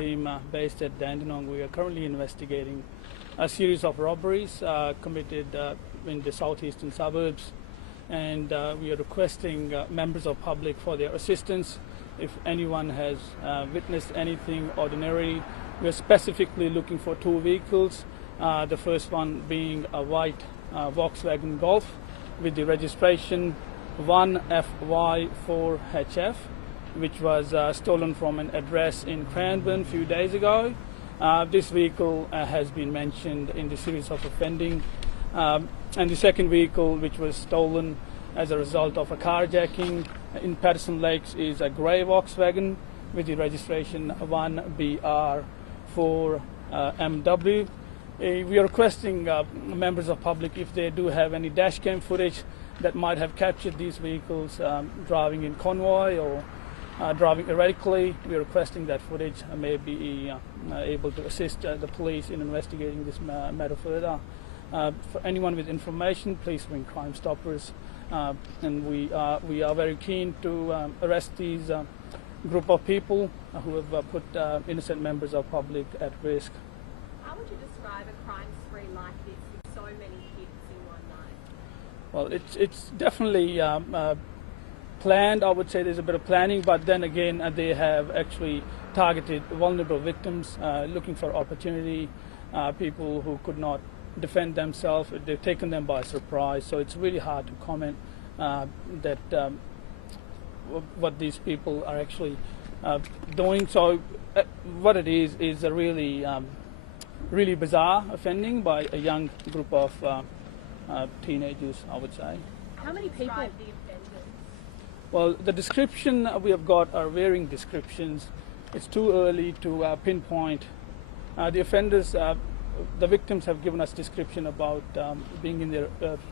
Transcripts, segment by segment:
team based at Dandenong. We are currently investigating a series of robberies committed in the southeastern suburbs, and we are requesting members of public for their assistance. If anyone has witnessed anything ordinary, we are specifically looking for two vehicles. The first one being a white Volkswagen Golf with the registration 1FY4HF, which was stolen from an address in Melbourne a few days ago. This vehicle has been mentioned in the series of offending. And the second vehicle, which was stolen as a result of a carjacking in Patterson Lakes, is a grey Volkswagen with the registration 1BR4MW. We are requesting members of public, if they do have any dash cam footage that might have captured these vehicles driving in convoy or driving erratically, we are requesting that footage may be able to assist the police in investigating this matter further. For anyone with information, please ring Crime Stoppers, and we are very keen to arrest these group of people who have put innocent members of public at risk. How would you describe a crime spree like this with so many hits in one night? Well, it's definitely planned. I would say there's a bit of planning, but then again, they have actually targeted vulnerable victims, looking for opportunity, people who could not defend themselves. They've taken them by surprise, so it's really hard to comment what these people are actually doing. So what it is a really really bizarre offending by a young group of teenagers, I would say. How many people? Well, the description we have got are varying descriptions. It's too early to pinpoint. The offenders, the victims have given us description about being in their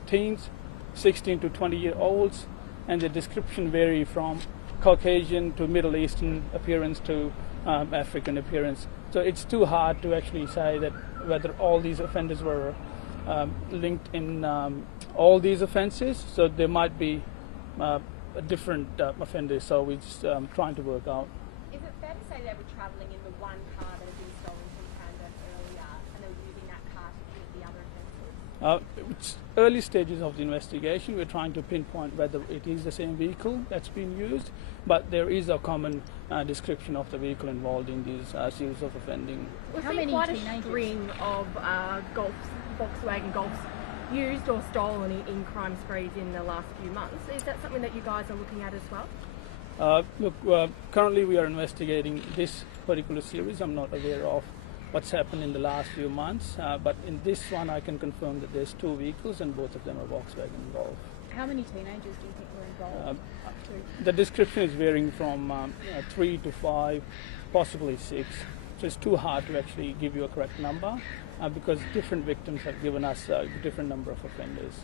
teens, 16 to 20-year-olds, and the description vary from Caucasian to Middle Eastern appearance to African appearance. So it's too hard to actually say that whether all these offenders were linked in all these offences. So there might be different offenders, so we're just trying to work out. Is it fair to say they were travelling in the one car that had been stolen from Canberra earlier, and they were using that car to commit the other offences? It's early stages of the investigation. We're trying to pinpoint whether it is the same vehicle that's been used, but there is a common description of the vehicle involved in these series of offending. We've seen quite a string of Volkswagen Golfs used or stolen in crime sprees in the last few months. Is that something that you guys are looking at as well? Currently we are investigating this particular series. I'm not aware of what's happened in the last few months, but in this one I can confirm that there's two vehicles and both of them are Volkswagen Golf. How many teenagers do you think were involved? The description is varying from 3 to 5, possibly 6. So it's too hard to actually give you a correct number because different victims have given us a different number of offenders.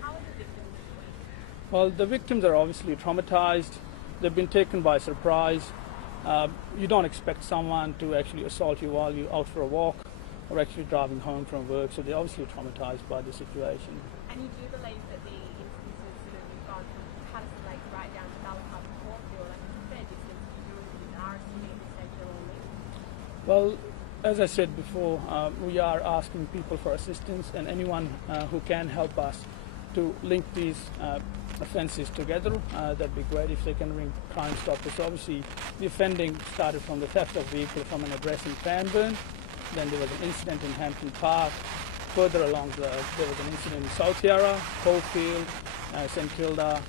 How are the victims doing? Well, the victims are obviously traumatized. They've been taken by surprise. You don't expect someone to actually assault you while you're out for a walk or actually driving home from work, so they're obviously traumatized by the situation. And you do believe that the instances that have gone from Patterson Lakes right down to Malabar and Caulfield, like it's a fair distance to do with our assuming at this stage they're all linked? Well, as I said before, we are asking people for assistance, and anyone who can help us to link these offences together, that'd be great if they can ring Crime Stoppers. So obviously, the offending started from the theft of vehicle from an address in Cranbourne. Then there was an incident in Hampton Park. Further along, there was an incident in South Yarra, Caulfield, St Kilda,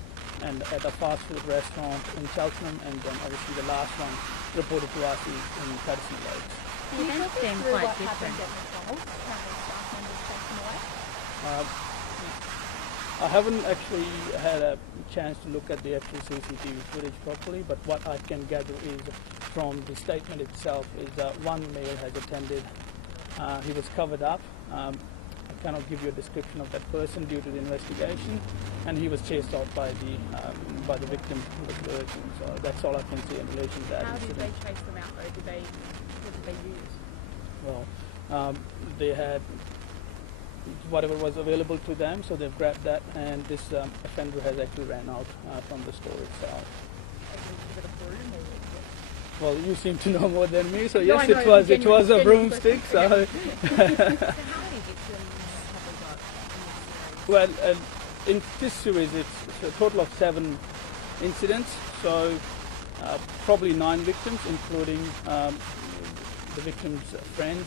and at a fast food restaurant in Cheltenham, and then obviously the last one reported to us is in Patterson Lakes. The events seem quite different. I haven't actually had a chance to look at the actual CCTV footage properly, but what I can gather is from the statement itself is that one male has attended. He was covered up. I cannot give you a description of that person due to the investigation, and he was chased out by the victim who was lurking. So that's all I can say in relation to that How incident. did they chase them out though? What did they use? Well, they had whatever was available to them, so they've grabbed that, and this offender has actually ran out from the store itself. Well, you seem to know more than me, so No, yes, I know, it was genuine a broomstick. So, So how many victims have we got in this series? well, in this series, it's a total of 7 incidents. So, probably 9 victims, including the victims' friends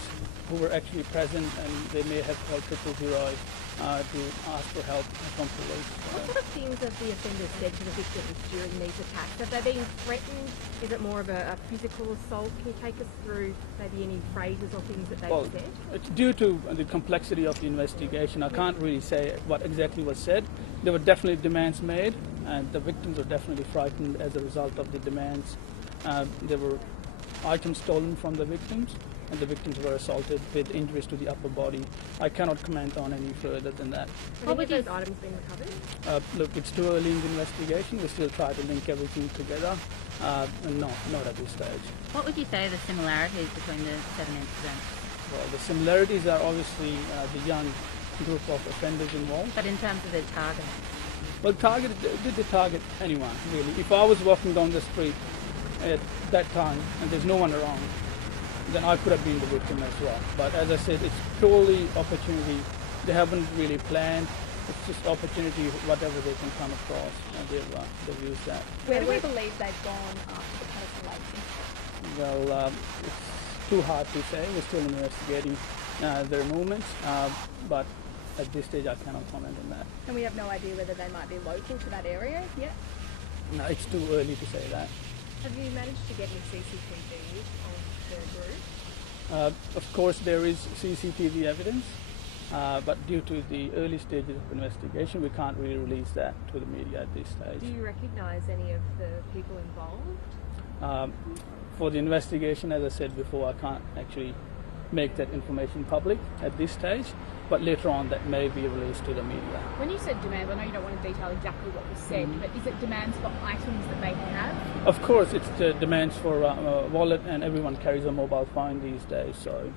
who were actually present, and they may have called 000 to ask for help from police. What sort of things have the offenders said to the victims during these attacks? Have they been threatened? Is it more of a physical assault? Can you take us through maybe any phrases or things that they've Well, said? it's due to the complexity of the investigation. I can't really say what exactly was said. There were definitely demands made, and the victims were definitely frightened as a result of the demands. There were items stolen from the victims, and the victims were assaulted with injuries to the upper body. I cannot comment on any further than that. Have any of those items been recovered? Look, it's too early in the investigation. We still try to link everything together. And no, not at this stage. What would you say are the similarities between the 7 incidents? Well, the similarities are obviously the young group of offenders involved. But in terms of the target? Well, did they target anyone, really? If I was walking down the street at that time and there's no one around, then I could have been the victim as well. But as I said, it's purely opportunity. They haven't really planned. It's just opportunity, whatever they can come across, and they've used that. Where do we believe they've gone after the Patterson Lake incident? Well, it's too hard to say. We're still investigating their movements, but at this stage I cannot comment on that. And we have no idea whether they might be local to that area yet? No, it's too early to say that. Have you managed to get any CCTV of the group? Of course, there is CCTV evidence, but due to the early stages of investigation, we can't really release that to the media at this stage. Do you recognise any of the people involved? For the investigation, as I said before, I can't actually make that information public at this stage, but later on that may be released to the media. When you said demands, I know you don't want to detail exactly what was said, but is it demands for items that they have? Of course, it's the demands for a wallet, and everyone carries a mobile phone these days, so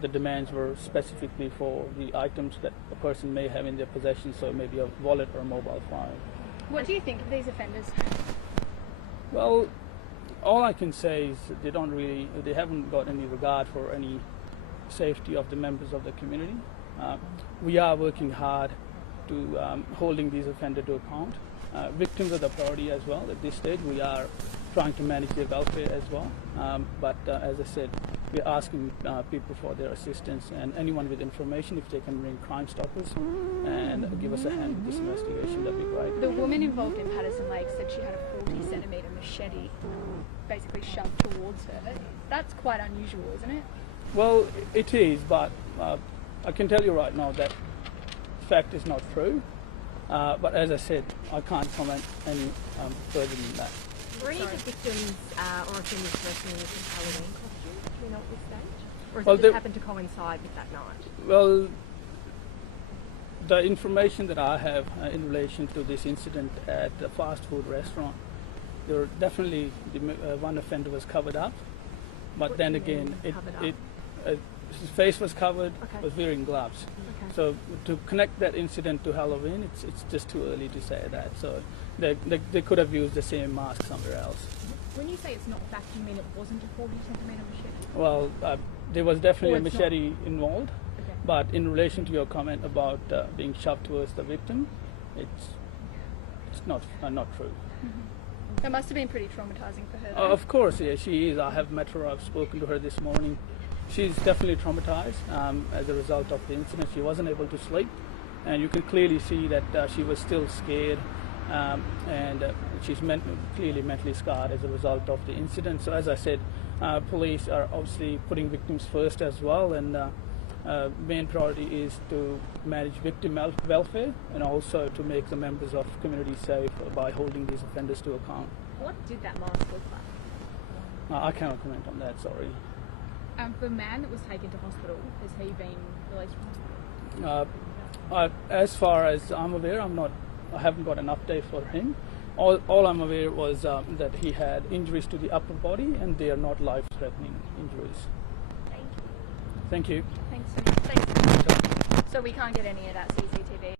the demands were specifically for the items that a person may have in their possession, so maybe a wallet or a mobile phone. What do you think of these offenders? Well, all I can say is they haven't got any regard for any safety of the members of the community. We are working hard to holding these offenders to account. Victims are the priority as well. At this stage, we are trying to manage their welfare as well. But as I said, we're asking people for their assistance, and anyone with information, if they can ring Crime Stoppers and give us a hand with this investigation, that'd be great. The woman involved in Patterson Lake said she had a 40-centimetre machete basically shoved towards her. That's quite unusual, isn't it? Well, it is, but I can tell you right now that fact is not true. But as I said, I can't comment any further than that. Were any of the victims or offenders dressing in Halloween costumes? Do you know at this stage? Or Well, has it just happened to coincide with that night? Well, the information that I have in relation to this incident at the fast food restaurant, there were definitely one offender was covered up, but What then do you again, mean, covered up? his face was covered, Okay. was wearing gloves. Okay. So to connect that incident to Halloween, it's just too early to say that. So they could have used the same mask somewhere else. When you say it's not fact, you mean it wasn't a 40-centimetre machete? Well, there was definitely Or a it's not- machete involved, Okay. but in relation to your comment about being shoved towards the victim, it's not true. That must have been pretty traumatising for her. Of course, yeah, she is. I have met her. I've spoken to her this morning. She's definitely traumatized as a result of the incident. She wasn't able to sleep, and you can clearly see that she was still scared, and she's clearly mentally scarred as a result of the incident. So as I said, police are obviously putting victims first as well, and main priority is to manage victim welfare and also to make the members of the community safe by holding these offenders to account. What did that mask look like? I cannot comment on that, sorry. The man that was taken to hospital, has he been released from hospital? As far as I'm aware, I haven't got an update for him. All I'm aware was that he had injuries to the upper body, and they are not life-threatening injuries. Thank you. Thank you. Thanks. So we can't get any of that CCTV.